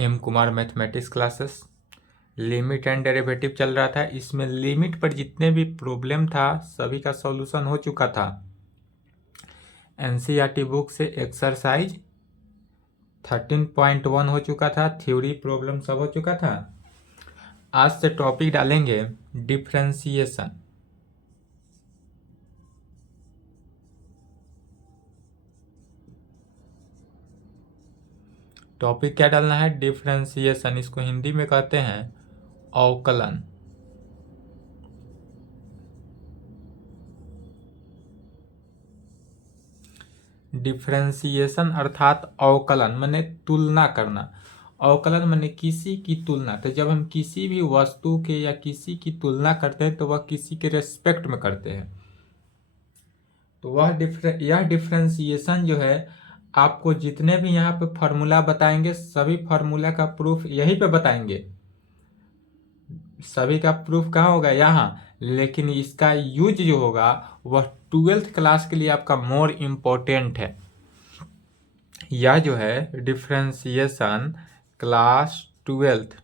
M Kumar mathematics classes. Limit and derivative चल रहा था। इसमें लिमिट पर जितने भी प्रॉब्लम था सभी का सॉल्यूशन हो चुका था। एनसीईआरटी बुक से एक्सरसाइज 13.1 हो चुका था। थ्योरी प्रॉब्लम सब हो चुका था। आज से टॉपिक डालेंगे डिफरेंशिएशन। टॉपिक क्या डालना है? डिफरेंशिएशन। इसको हिंदी में कहते हैं अवकलन। डिफरेंशिएशन अर्थात अवकलन माने तुलना करना। अवकलन माने किसी की तुलना। तो जब हम किसी भी वस्तु के या किसी की तुलना करते हैं तो वह किसी के रेस्पेक्ट में करते हैं। तो यह डिफरेंशिएशन जो है आपको जितने भी यहाँ पे फॉर्मूला बताएंगे सभी फॉर्मूला का प्रूफ यहीं पे बताएंगे। सभी का प्रूफ कहाँ होगा? यहाँ। लेकिन इसका यूज जो होगा वह 12th क्लास के लिए आपका मोर इम्पोर्टेंट है। यह जो है डिफरेंशिएशन क्लास 12th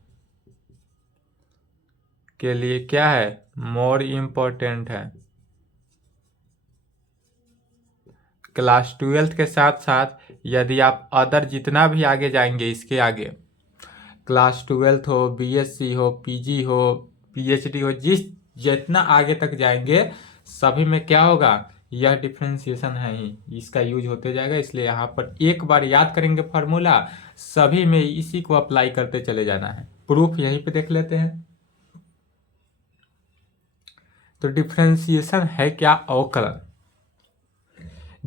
के लिए क्या है? मोर इम्पोर्टेंट है। क्लास 12th के साथ साथ यदि आप अदर जितना भी आगे जाएंगे, इसके आगे क्लास 12th हो, बीएससी हो, पीजी हो, पीएचडी हो, जितना आगे तक जाएंगे सभी में क्या होगा? यह डिफरेंशिएशन है ही, इसका यूज होते जाएगा। इसलिए यहाँ पर एक बार याद करेंगे फार्मूला, सभी में इसी को अप्लाई करते चले जाना है। प्रूफ यहीं पे देख लेते हैं। तो डिफरेंशिएशन है क्या? अवकलन।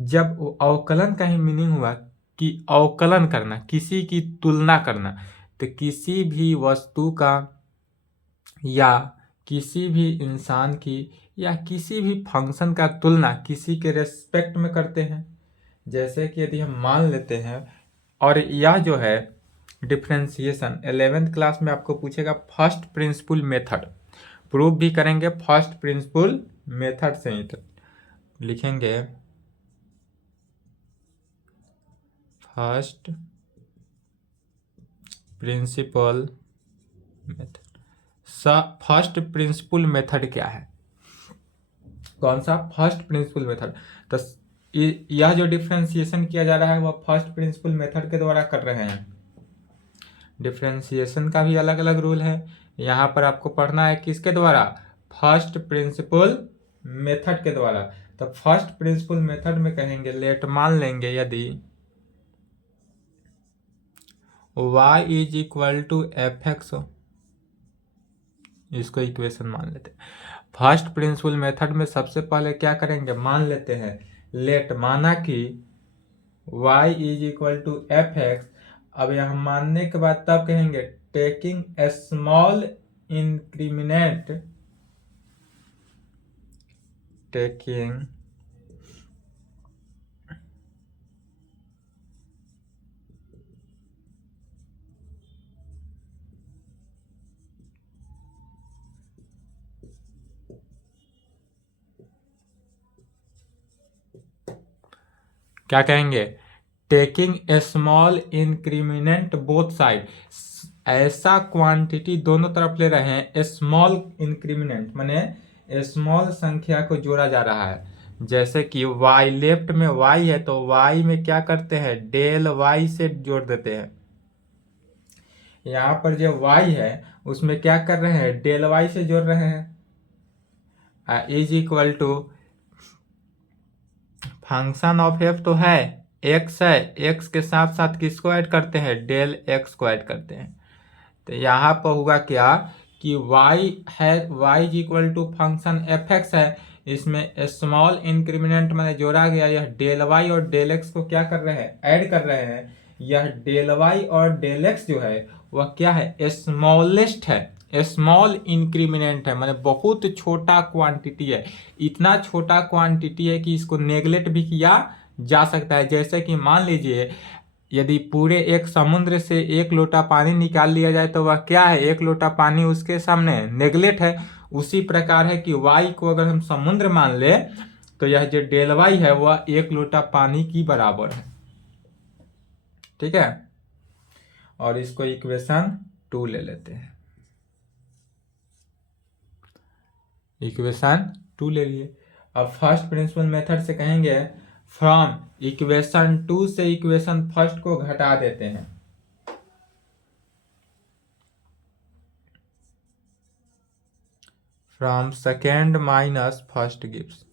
जब अवकलन का ही मीनिंग हुआ कि अवकलन करना, किसी की तुलना करना, तो किसी भी वस्तु का या किसी भी इंसान की या किसी भी फंक्शन का तुलना किसी के रेस्पेक्ट में करते हैं। जैसे कि यदि हम मान लेते हैं, और यह जो है डिफरेंशिएशन 11th क्लास में आपको पूछेगा फर्स्ट प्रिंसिपल मेथड। प्रूफ भी करेंगे फर्स्ट प्रिंसिपल मेथड से ही। तो लिखेंगे first principle method. First principle method क्या है? कौन सा? First principle method. तो यह जो डिफरेंशिएशन किया जा रहा है वह फर्स्ट प्रिंसिपल मेथड के द्वारा कर रहे हैं। डिफरेंशिएशन का भी अलग अलग रूल है। यहाँ पर आपको पढ़ना है किसके द्वारा? फर्स्ट प्रिंसिपल मेथड के द्वारा। तो फर्स्ट प्रिंसिपल मेथड में कहेंगे लेट, मान लेंगे यदि y is equal to f x हो, इसको इक्वेशन मान लेते हैं। फर्स्ट प्रिंसिपल मेथड में सबसे पहले क्या करेंगे? मान लेते हैं लेट, माना कि y is equal to f x. अब यहाँ मानने के बाद तब कहेंगे taking a small increment, taking क्या कहेंगे? Taking a small increment both side. ऐसा क्वांटिटी दोनों तरफ ले रहे हैं। स्मॉल इंक्रीमेंट माने स्मॉल संख्या को जोड़ा जा रहा है। जैसे कि y, लेफ्ट में y है तो y में क्या करते हैं? डेल y से जोड़ देते हैं। यहाँ पर जो y है उसमें क्या कर रहे हैं? डेल y से जोड़ रहे हैं। Is equal to function of f तो है x है, x के साथ साथ किसको ऐड करते हैं? डेल x को ऐड करते हैं। तो यहाँ पर होगा क्या कि y है, y is equal to function f x है, इसमें स्मॉल इंक्रीमेंट मैंने जोड़ा गया। यह डेल y और डेल x को क्या कर रहे हैं? ऐड कर रहे हैं। यह डेल y और डेल x जो है वह क्या है? स्मॉलेस्ट है, स्मॉल इंक्रीमेंट है, माने बहुत छोटा क्वांटिटी है। इतना छोटा क्वांटिटी है कि इसको नेगलेक्ट भी किया जा सकता है। जैसे कि मान लीजिए यदि पूरे एक समुद्र से एक लोटा पानी निकाल लिया जाए तो वह क्या है? एक लोटा पानी उसके सामने नेगलेक्ट है। उसी प्रकार है कि y को अगर हम समुद्र मान ले तो यह जो डेल y है वह एक लोटा पानी की बराबर है। ठीक है। और इसको इक्वेशन 2 ले लेते हैं। इक्वेशन 2 ले लिए। अब फर्स्ट प्रिंसिपल मेथड से कहेंगे फ्रॉम इक्वेशन 2 से इक्वेशन फर्स्ट को घटा देते हैं। From second minus first gives.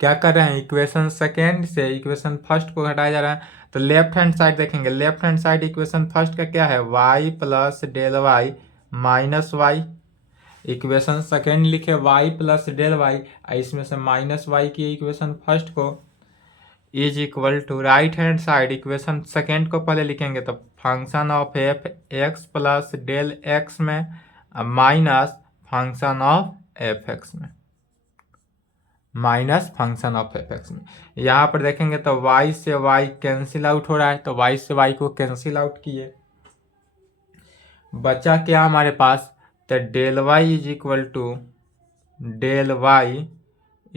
क्या कर रहे हैं, इक्वेशन सेकेंड से इक्वेशन फर्स्ट को घटाया जा रहा है। तो लेफ्ट हैंड साइड देखेंगे, left hand side equation first का क्या है, y plus del y minus y. Equation second लिखे y प्लस डेल वाई, इसमें से माइनस वाई की इक्वेशन फर्स्ट को is equal to right hand side equation second को पहले लिखेंगे तो function of f x plus del x में minus function of f x में, minus function of f x में। यहाँ पर देखेंगे तो y से y कैंसिल आउट हो रहा है, तो y से y को कैंसिल आउट किए, बचा क्या हमारे पास, तो del y is equal to del y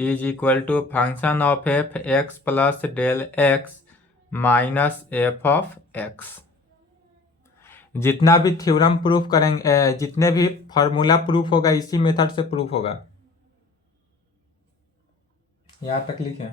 is equal to function of f x plus del x minus f of x. जितना भी थ्योरम प्रूफ करेंगे, जितने भी फॉर्मूला प्रूफ होगा इसी मेथड से प्रूफ होगा। यहाँ तक लिखें।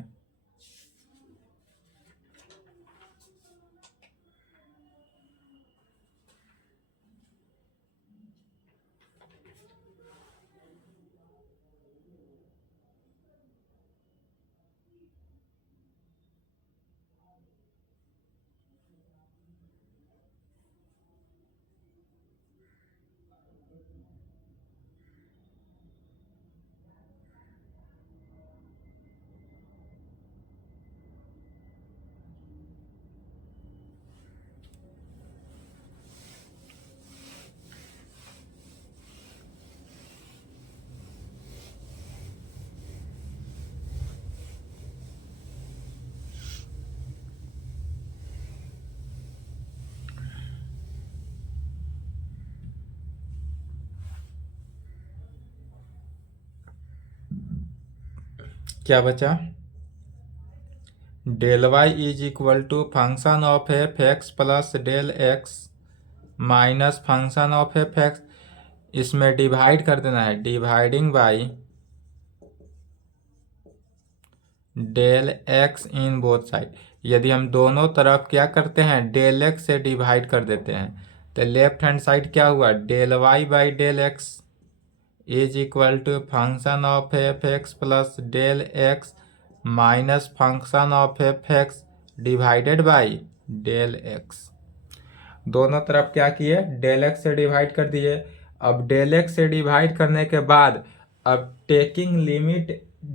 क्या बचा, del y is equal to function of f x plus del x minus function of f x. इसमें डिवाइड कर देना है, dividing by del x in both side. यदि हम दोनों तरफ क्या करते हैं, डेल एक्स से डिवाइड कर देते हैं, तो लेफ्ट हैंड साइड क्या हुआ, del y by del x is equal to function of f x plus del x minus function of f x divided by del x. दोनों तरफ क्या किए, डेल एक्स से डिवाइड कर दिए। अब डेल एक्स से डिवाइड करने के बाद अब taking limit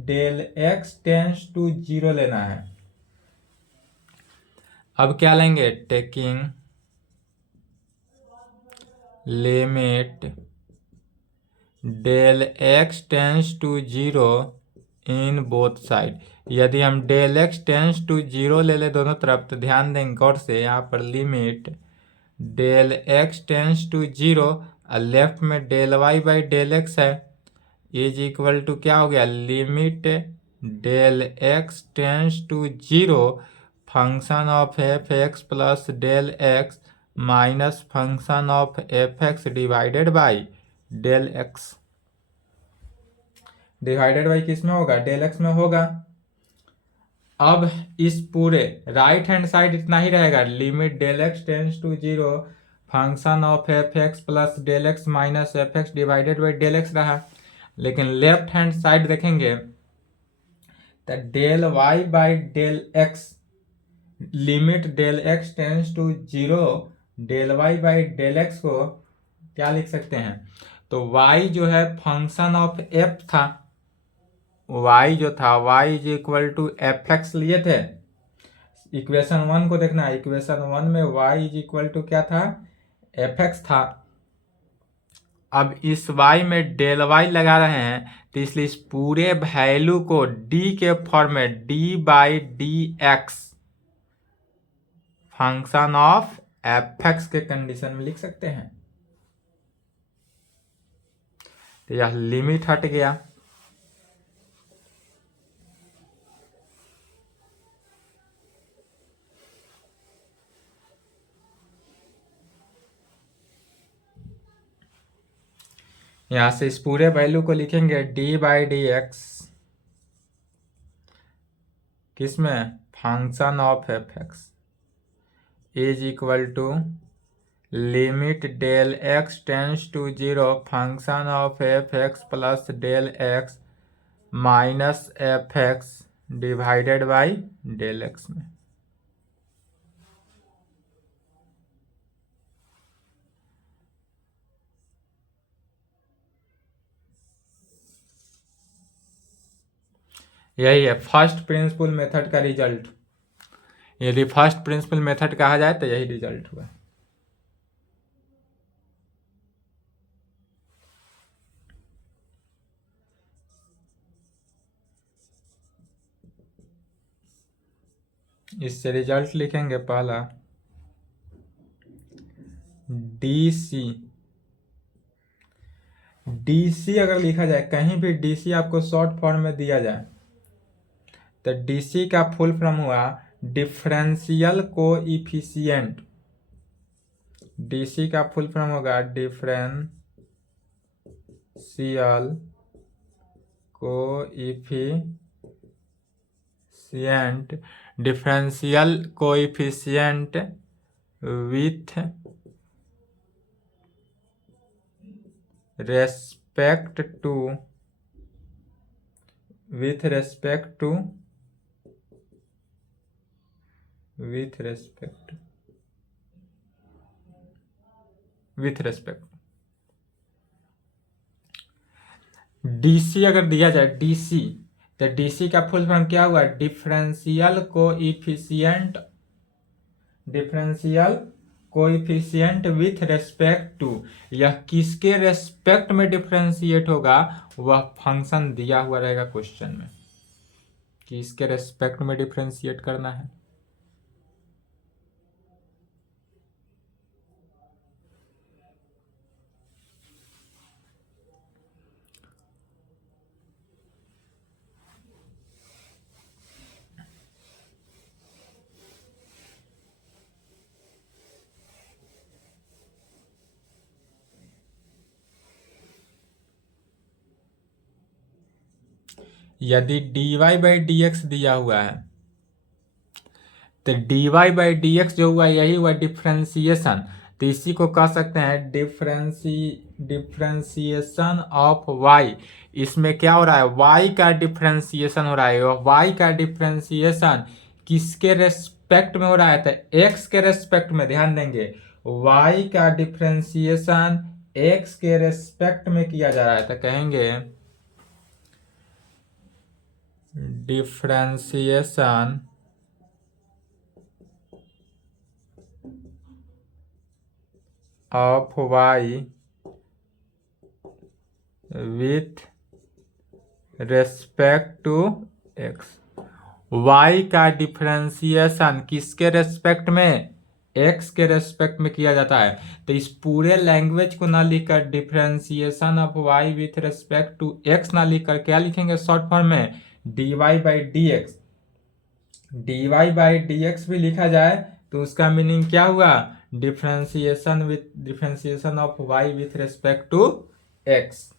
del x tends to 0 लेना है। अब क्या लेंगे, taking limit del x tends to 0 in both side. यदि हम डेल एक्स टेंस टू 0 ले ले दोनों तरफ, तो ध्यान देंगे गौर से, यहाँ पर limit del x tends to 0 और लेफ्ट में del y by del x है, इज इक्वल टू क्या हो गया, limit del x tends to 0 function of f x plus del x minus function of f x divided by del x. Divided by किस में होगा, del x में होगा। अब इस पूरे राइट हैंड साइड इतना ही रहेगा, limit del x tends to 0 function of f x plus del x minus f x divided by del x रहा। लेकिन लेफ्ट हैंड साइड देखेंगे तो del y by del x, limit del x tends to 0 del y by del x को क्या लिख सकते हैं, तो y जो है फंक्शन ऑफ f था, y जो था y is equal to f x लिए थे। इक्वेशन 1 को देखना है, इक्वेशन 1 में y इज इक्वल टू क्या था, एफ एक्स था। अब इस y में डेल y लगा रहे हैं, तो इसलिए इस पूरे वैल्यू को d के फॉर्म में d by d x function of f x के कंडीशन में लिख सकते हैं। तो यह लिमिट हट गया। यहाँ से इस पूरे वैल्यू को लिखेंगे d/dx किसमें, function of f x is equal to limit del x tends to 0 function of f x plus del x minus f x divided by del x में। यही है फर्स्ट प्रिंसिपल मेथड का result. यदि first principle method कहा जाए तो यही result हुआ। इससे रिजल्ट लिखेंगे पहला डीसी। डीसी अगर लिखा जाए कहीं भी, डीसी आपको शॉर्ट फॉर्म में दिया जाए तो डीसी का फुल फॉर्म हुआ डिफरेंशियल कोएफिशिएंट। डीसी का फुल फॉर्म होगा differential coefficient. Differential coefficient with respect to with respect to DC अगर दिया जाए डीसी तो डीसी का फुल फॉर्म क्या हुआ, differential coefficient with respect to. यह किसके रेस्पेक्ट में डिफरेंशिएट होगा, वह फंक्शन दिया हुआ रहेगा क्वेश्चन में, किसके रेस्पेक्ट में डिफरेंशिएट करना है। यदि dy/dx दिया हुआ है तो dy/dx जो हुआ यही हुआ डिफरेंशिएशन। तो इसी को कह सकते हैं डिफरेंशिएशन ऑफ y। इसमें क्या हो रहा है, y का डिफरेंशिएशन हो रहा है। y का डिफरेंशिएशन किसके रेस्पेक्ट में हो रहा है, तो x के रेस्पेक्ट में। ध्यान देंगे y का डिफरेंशिएशन x के रेस्पेक्ट में किया जा रहा है, तो कहेंगे differentiation of y with respect to x। y का डिफरेंशिएशन किसके रेस्पेक्ट में, x के रेस्पेक्ट में किया जाता है। तो इस पूरे लैंग्वेज को ना लिखकर differentiation of y with respect to x ना लिखकर क्या लिखेंगे शॉर्ट फॉर्म में, dy/dx। dy/dx भी लिखा जाए तो उसका मीनिंग क्या हुआ, differentiation of y with respect to x।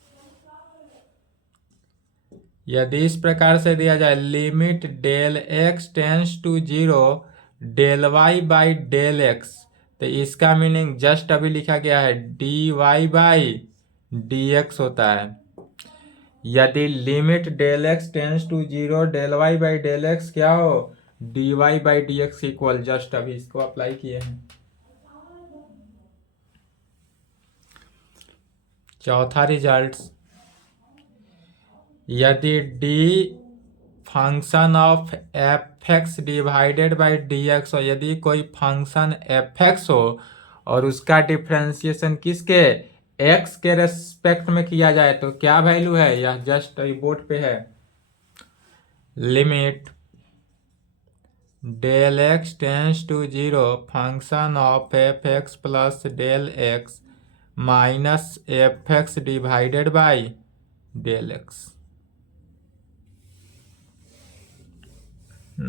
यदि इस प्रकार से दिया जाए limit del x tends to 0 del y/डेल x, तो इसका मीनिंग जस्ट अभी लिखा गया है dy/dx होता है। यदि limit del x tends to 0 del y/डेल x क्या हो, dy/dx इक्वल, जस्ट अभी इसको अप्लाई किए हैं। चौथा रिजल्ट, यदि d function of f x divided by d x हो, यदि कोई फंक्शन एफ एक्स हो और उसका डिफरेंशिएशन किसके, एक्स के रेस्पेक्ट में किया जाए तो क्या वैल्यू है, यह जस्ट बोर्ड पे है। Limit del x tends to 0 function of f x plus del x minus f x divided by del x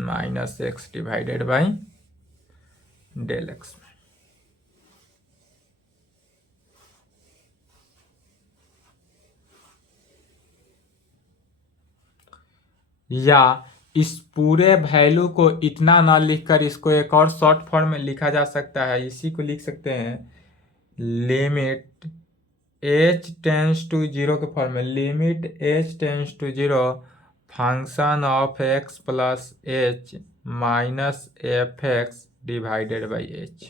minus x divided by del x. या इस पूरे वैल्यू को इतना ना लिखकर इसको एक और शॉर्ट फॉर्म में लिखा जा सकता है। इसी को लिख सकते हैं limit h tends to zero के फॉर्म में, limit h tends to zero function of x plus h minus f x divided by h।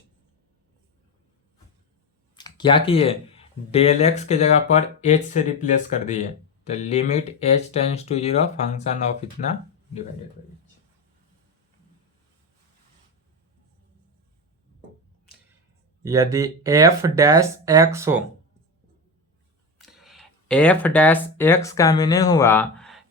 क्या किए, डेल एक्स के जगह पर h से रिप्लेस कर दिए, तो limit h tends to zero function of इतना डिवाइडेड बाई h। यदि f डैश x हो, f डैश x का मीनिंग हुआ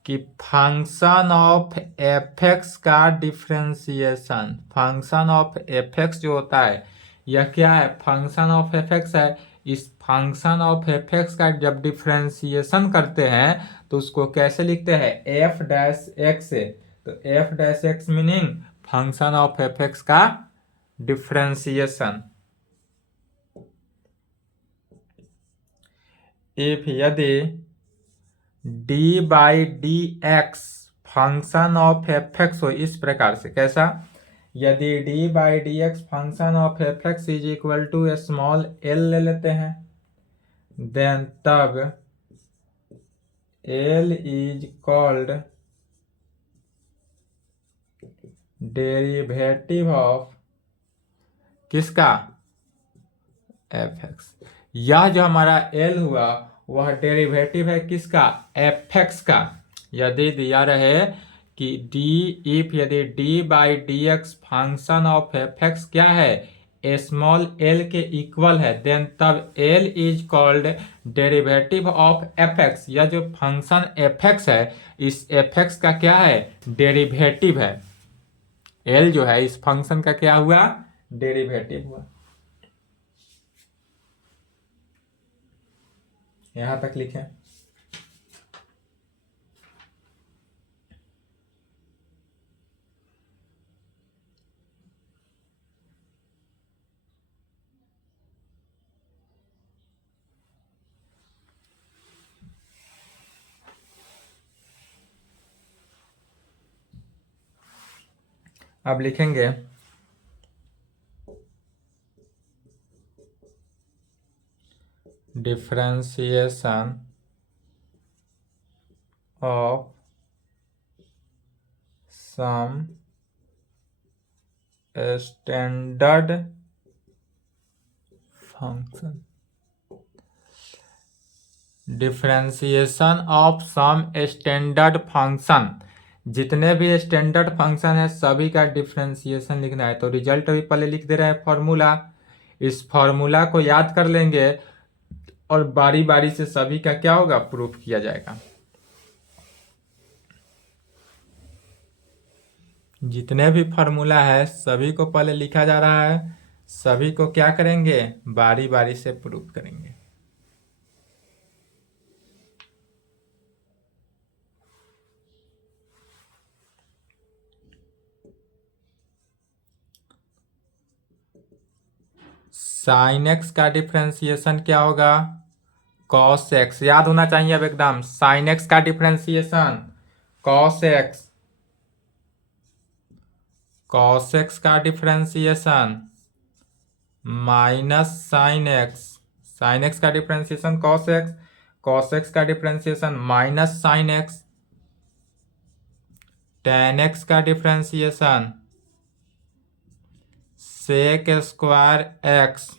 कि फंक्शन ऑफ एफ एक्स का differentiation. Function of f x जो होता है यह क्या है, फंक्शन ऑफ एफ एक्स है। इस फंक्शन ऑफ एफ एक्स का जब डिफ्रेंसिएशन करते हैं तो उसको कैसे लिखते हैं, एफ डैश एक्स से। तो f dash x meaning function of f x का डिफ्रेंसिएशन। इफ यदि d by d x function of f x हो, इस प्रकार से, कैसा, यदि d by d x function of f x is equal to small l ले लेते हैं, देन तब l is called derivative of किसका, एफ एक्स। यह जो हमारा एल हुआ वह डेरिवेटिव है किसका, एफ एक्स का। यदि दिया रहे कि डी, इफ यदि d by d x function of f x क्या है, स्मॉल एल के इक्वल है, देन तब l is called derivative of f x. यह जो फंक्शन एफ एक्स है इस एफ एक्स का क्या है, डेरिवेटिव है। एल जो है इस फंक्शन का क्या हुआ, डेरिवेटिव हुआ। यहां तक लिखें। अब लिखेंगे differentiation of some standard function. Differentiation of some standard function, जितने भी स्टैंडर्ड फंक्शन है सभी का डिफरेंशिएशन लिखना है। तो रिजल्ट अभी पहले लिख दे रहे हैं फॉर्मूला, इस फॉर्मूला को याद कर लेंगे और बारी बारी से सभी का क्या होगा, प्रूफ किया जाएगा। जितने भी फॉर्मूला है सभी को पहले लिखा जा रहा है, सभी को क्या करेंगे, बारी बारी से प्रूफ करेंगे। साइन एक्स का डिफरेंशिएशन क्या होगा, कॉस एक्स। याद होना चाहिए अब एकदम, साइन एक्स का differentiation cos x, cos x का differentiation minus sine x, sine x का differentiation cos x, cos x का differentiation minus sine x, tan x का differentiation sec square x,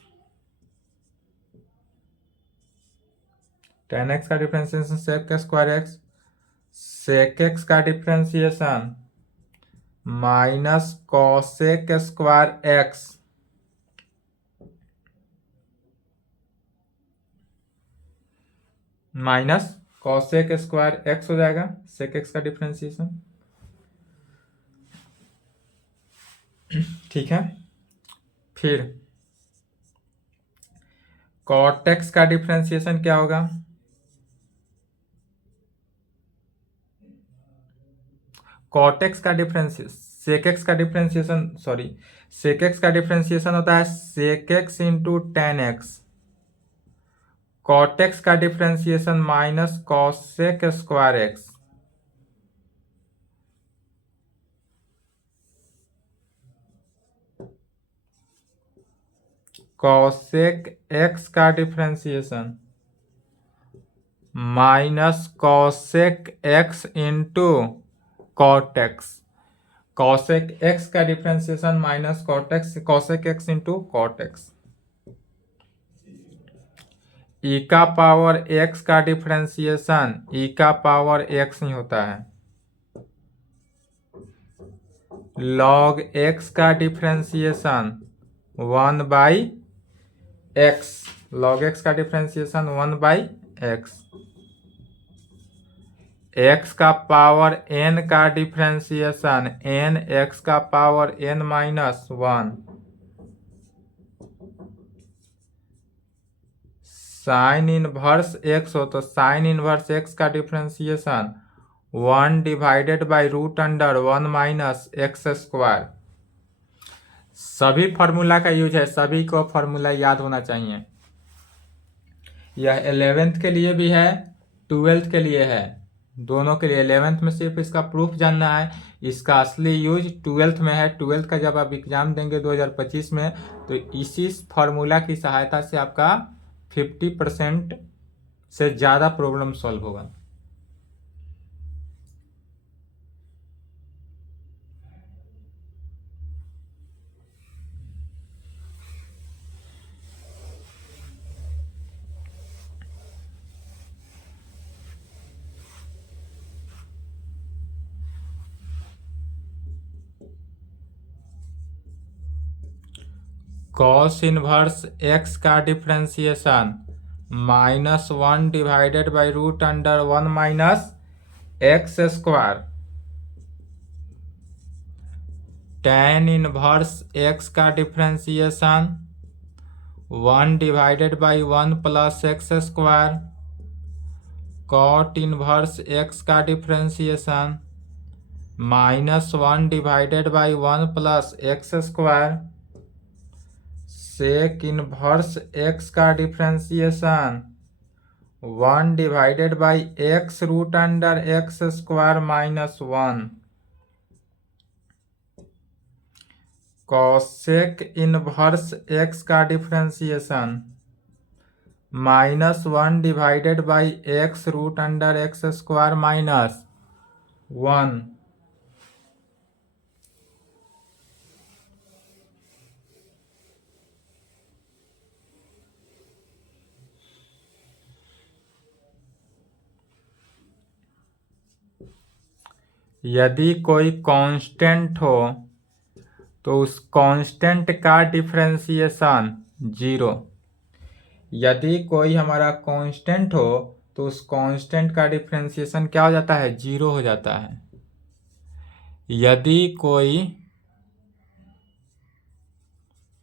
tan x का differentiation sec square x, sec x का differentiation minus cosec square x, minus cosec square x हो जाएगा सेक x का differentiation. ठीक है, फिर कॉट एक्स का डिफरेंशिएशन क्या होगा, कॉट एक्स का डिफरेंशिएशन सेक एक्स का डिफरेंशिएशन, सॉरी, सेक एक्स का डिफरेंशिएशन होता है sec x into tan x, cot x का differentiation minus cosec square x. Cosec x का differentiation minus cosec x into cot x. Cosec x का differentiation minus cosec x into cot x. E का power x का differentiation e का power x ही होता है। Log x का differentiation 1/x। Log x का डिफ्रेंसिएशन 1/x। x का पावर n का डिफ्रेंसिएशन n x का power n-1। Sine inverse x हो तो साइन इनवर्स x का डिफ्रेंसिएशन 1/√(1-x²। सभी फॉर्मूला का यूज है, सभी को फॉर्मूला याद होना चाहिए। यह 11th के लिए भी है, 12th के लिए है, दोनों के लिए। 11th में सिर्फ इसका प्रूफ जानना है, इसका असली यूज 12th में है। 12th का जब आप एग्जाम देंगे 2025 में तो इसी फॉर्मूला की सहायता से आपका 50% से ज़्यादा प्रॉब्लम सॉल्व होगा। कॉस इनवर्स x का differentiation -1/√(1-x²। tan inverse x का differentiation 1/1 + x²। Cot inverse x का differentiation -1/1 + x²। Sec inverse x का differentiation 1/x√(x²-1। Cosec inverse x का डिफ्रेंसिएशन -1/x√(x²-1। यदि कोई कांस्टेंट हो तो उस कांस्टेंट का डिफ्रेंसिएशन 0। यदि कोई हमारा कांस्टेंट हो तो उस कांस्टेंट का डिफ्रेंसिएशन क्या हो जाता है? 0 हो जाता है। यदि कोई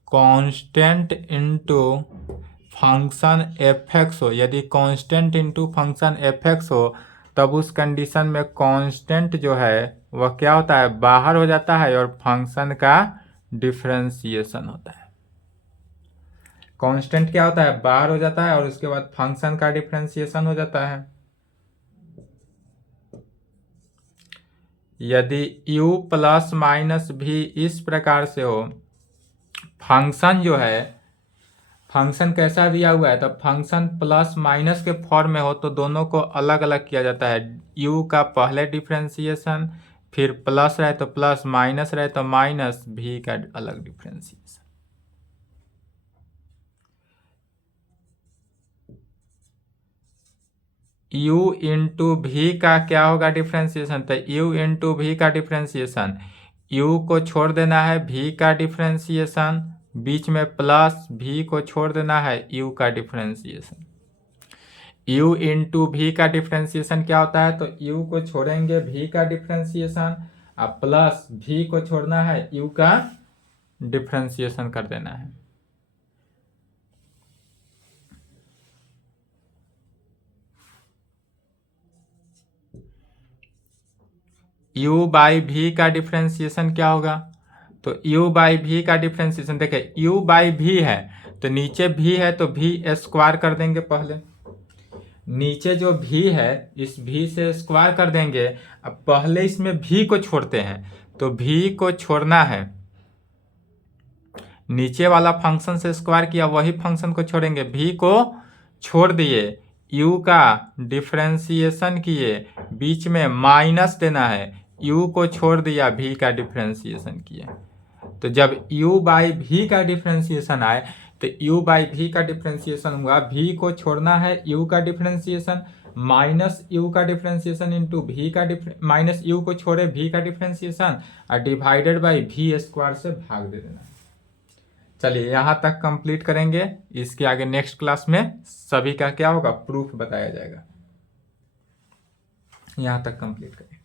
कांस्टेंट इंटू फंक्शन f(x) हो, यदि कांस्टेंट इंटू फंक्शन f(x) हो तब उस कंडीशन में कांस्टेंट जो है वह क्या होता है? बाहर हो जाता है और फंक्शन का डिफरेंशिएशन होता है। कांस्टेंट क्या होता है? बाहर हो जाता है और उसके बाद फंक्शन का डिफरेंशिएशन हो जाता है। यदि u ± v इस प्रकार से हो, फंक्शन जो है, फंक्शन कैसा दिया हुआ है, तो फंक्शन प्लस माइनस के फॉर्म में हो तो दोनों को अलग अलग किया जाता है। u का पहले डिफरेंशिएशन, फिर प्लस रहे तो प्लस, माइनस रहे तो माइनस, v का अलग डिफरेंशिएशन। u इंटू v का क्या होगा डिफरेंशिएशन? तो u इंटू v का डिफरेंशिएशन, u को छोड़ देना है v का डिफरेंशिएशन, बीच में प्लस, v को छोड़ देना है u का डिफरेंशिएशन। u इंटू v का डिफरेंशिएशन क्या होता है? तो u को छोड़ेंगे v का डिफरेंशिएशन और प्लस v को छोड़ना है u का डिफरेंशिएशन कर देना है। u बाई v का डिफरेंशिएशन क्या होगा? तो u बाई v का डिफरेंशिएशन देखिए, u बाई v है तो नीचे v है तो v स्क्वायर कर देंगे। पहले नीचे जो v है इस v से स्क्वायर कर देंगे। अब पहले इसमें v को छोड़ते हैं तो v को छोड़ना है, नीचे वाला फंक्शन से स्क्वायर किया वही फंक्शन को छोड़ेंगे, भी को छोड़ दिए, u का डिफ्रेंसिएशन किए, बीच में माइनस देना है, u को छोड़ दिया, v का डिफ्रेंसिएशन किए। तो जब u बाई v का डिफ्रेंसिएशन आए तो u बाई v का डिफ्रेंसिएशन हुआ, v को छोड़ना है, u का डिफ्रेंसिएशन माइनस u का डिफ्रेंसिएशन इंटू v का माइनस u को छोड़े v का डिफ्रेंसिएशन और डिवाइडेड बाई v स्क्वायर से भाग दे देना। चलिए यहाँ तक कंप्लीट करेंगे, इसके आगे नेक्स्ट क्लास में सभी का क्या होगा, प्रूफ बताया जाएगा। यहाँ तक कंप्लीट करेंगे।